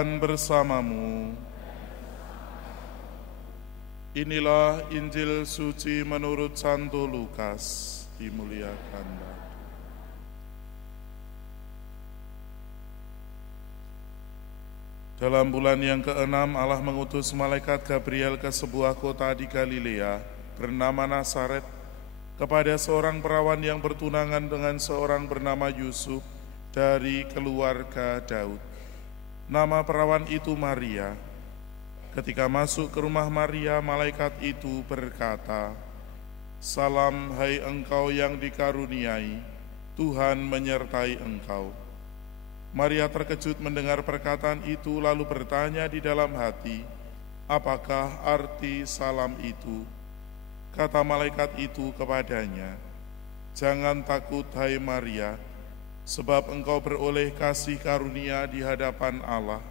Tuhan bersamamu. Inilah Injil suci menurut Santo Lukas. Dimuliakan Bapa. Dalam bulan yang ke-6, Allah mengutus malaikat Gabriel ke sebuah kota di Galilea bernama Nazaret kepada seorang perawan yang bertunangan dengan seorang bernama Yusuf dari keluarga Daud. Nama perawan itu Maria. Ketika masuk ke rumah Maria, malaikat itu berkata, "Salam, hai engkau yang dikaruniai, Tuhan menyertai engkau." Maria terkejut mendengar perkataan itu, lalu bertanya di dalam hati, "Apakah arti salam itu?" Kata malaikat itu kepadanya, "Jangan takut, hai Maria, sebab engkau beroleh kasih karunia di hadapan Allah.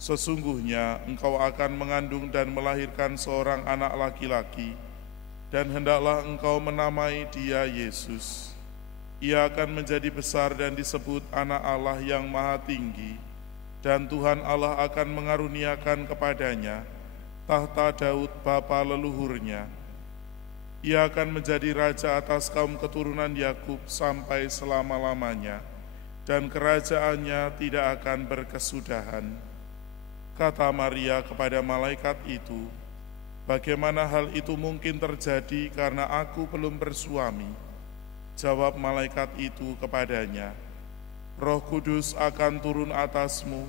Sesungguhnya engkau akan mengandung dan melahirkan seorang anak laki-laki, dan hendaklah engkau menamai dia Yesus. Ia akan menjadi besar dan disebut Anak Allah yang Maha Tinggi, dan Tuhan Allah akan mengaruniakan kepadanya tahta Daud bapa leluhurnya. Ia akan menjadi raja atas kaum keturunan Yakub sampai selama-lamanya, dan kerajaannya tidak akan berkesudahan." Kata Maria kepada malaikat itu, "Bagaimana hal itu mungkin terjadi karena aku belum bersuami?" Jawab malaikat itu kepadanya, "Roh Kudus akan turun atasmu,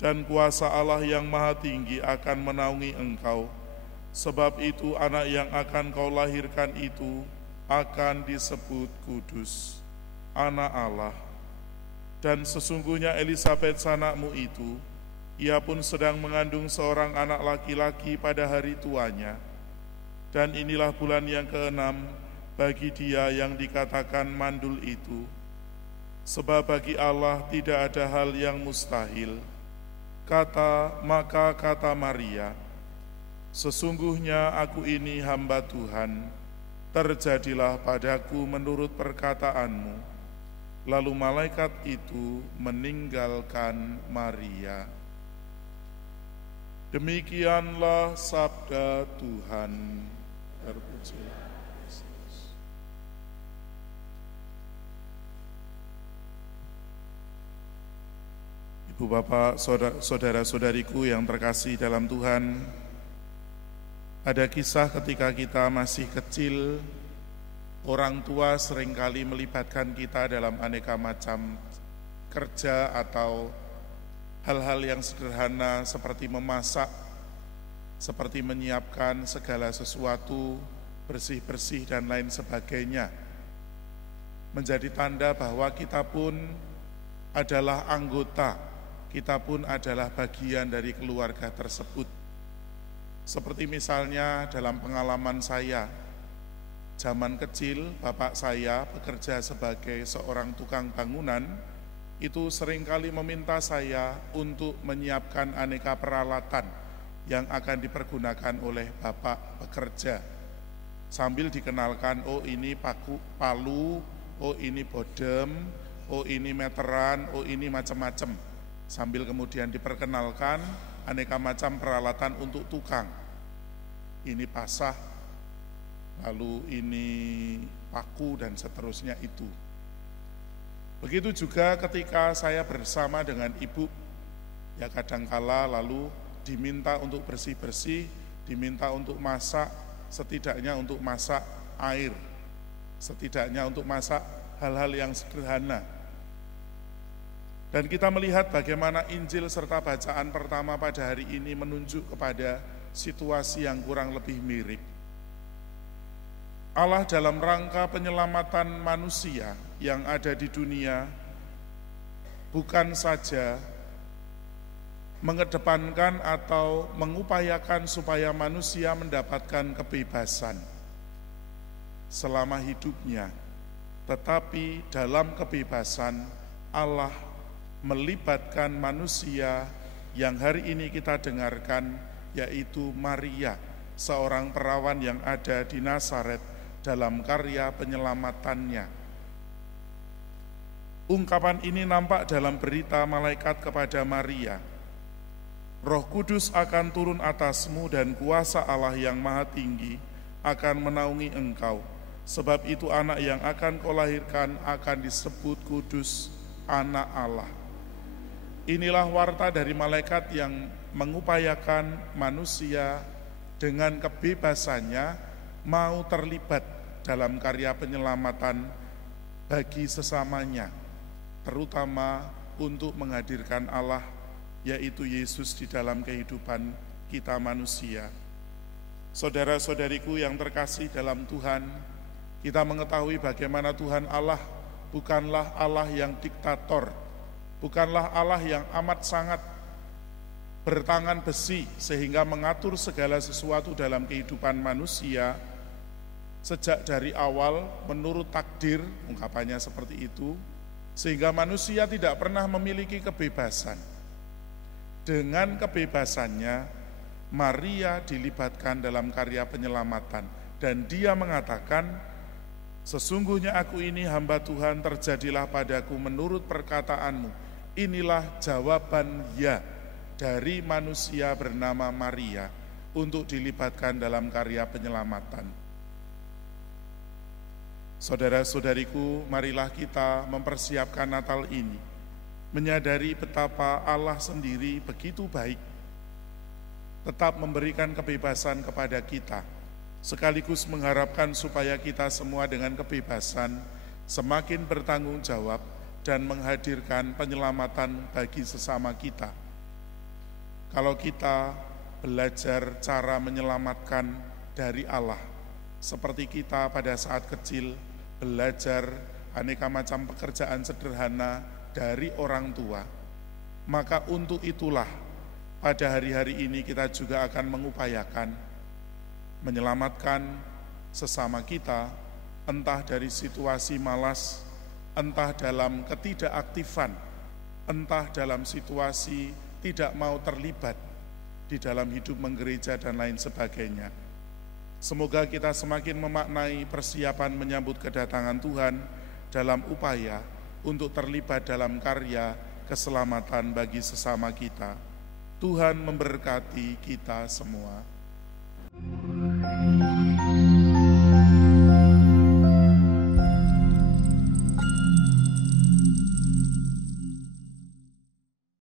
dan kuasa Allah yang Maha Tinggi akan menaungi engkau. Sebab itu anak yang akan kau lahirkan itu akan disebut kudus, Anak Allah. Dan sesungguhnya Elisabet sanakmu itu, ia pun sedang mengandung seorang anak laki-laki pada hari tuanya. Dan inilah bulan yang ke-6 bagi dia yang dikatakan mandul itu. Sebab bagi Allah tidak ada hal yang mustahil." Maka kata Maria, "Sesungguhnya aku ini hamba Tuhan, terjadilah padaku menurut perkataanmu." Lalu malaikat itu meninggalkan Maria. Demikianlah sabda Tuhan. Terpujilah Kristus. Ibu bapak, saudara-saudariku yang terkasih dalam Tuhan, ada kisah ketika kita masih kecil, orang tua seringkali melibatkan kita dalam aneka macam kerja atau hal-hal yang sederhana seperti memasak, seperti menyiapkan segala sesuatu, bersih-bersih dan lain sebagainya. Menjadi tanda bahwa kita pun adalah anggota, kita pun adalah bagian dari keluarga tersebut. Seperti misalnya dalam pengalaman saya, zaman kecil bapak saya bekerja sebagai seorang tukang bangunan, itu seringkali meminta saya untuk menyiapkan aneka peralatan yang akan dipergunakan oleh bapak bekerja. Sambil dikenalkan, oh ini palu, oh ini bodem, oh ini meteran, oh ini macam-macam. Sambil kemudian diperkenalkan aneka macam peralatan untuk tukang. Ini pasah, lalu ini paku dan seterusnya itu. Begitu juga ketika saya bersama dengan ibu, ya kadangkala lalu diminta untuk bersih-bersih, diminta untuk masak, setidaknya untuk masak air, setidaknya untuk masak hal-hal yang sederhana. Dan kita melihat bagaimana Injil serta bacaan pertama pada hari ini menunjuk kepada situasi yang kurang lebih mirip. Allah dalam rangka penyelamatan manusia yang ada di dunia bukan saja mengedepankan atau mengupayakan supaya manusia mendapatkan kebebasan selama hidupnya, tetapi dalam kebebasan Allah melibatkan manusia yang hari ini kita dengarkan, yaitu Maria, seorang perawan yang ada di Nazaret dalam karya penyelamatannya. Ungkapan ini nampak dalam berita malaikat kepada Maria. Roh Kudus akan turun atasmu dan kuasa Allah yang maha tinggi akan menaungi engkau. Sebab itu anak yang akan kau lahirkan akan disebut kudus, anak Allah. Inilah warta dari malaikat yang mengupayakan manusia dengan kebebasannya mau terlibat dalam karya penyelamatan bagi sesamanya, terutama untuk menghadirkan Allah, yaitu Yesus di dalam kehidupan kita manusia. Saudara-saudariku yang terkasih dalam Tuhan, kita mengetahui bagaimana Tuhan Allah bukanlah Allah yang diktator, bukanlah Allah yang amat sangat bertangan besi sehingga mengatur segala sesuatu dalam kehidupan manusia sejak dari awal menurut takdir, ungkapannya seperti itu, sehingga manusia tidak pernah memiliki kebebasan. Dengan kebebasannya, Maria dilibatkan dalam karya penyelamatan, dan dia mengatakan, sesungguhnya aku ini hamba Tuhan, terjadilah padaku menurut perkataanmu. Inilah jawaban ya dari manusia bernama Maria untuk dilibatkan dalam karya penyelamatan. Saudara-saudariku, marilah kita mempersiapkan Natal ini, menyadari betapa Allah sendiri begitu baik, tetap memberikan kebebasan kepada kita, sekaligus mengharapkan supaya kita semua dengan kebebasan semakin bertanggung jawab dan menghadirkan penyelamatan bagi sesama kita. Kalau kita belajar cara menyelamatkan dari Allah, seperti kita pada saat kecil belajar aneka macam pekerjaan sederhana dari orang tua, maka untuk itulah pada hari-hari ini kita juga akan mengupayakan menyelamatkan sesama kita, entah dari situasi malas, entah dalam ketidakaktifan, entah dalam situasi tidak mau terlibat di dalam hidup menggereja dan lain sebagainya. Semoga kita semakin memaknai persiapan menyambut kedatangan Tuhan dalam upaya untuk terlibat dalam karya keselamatan bagi sesama kita. Tuhan memberkati kita semua.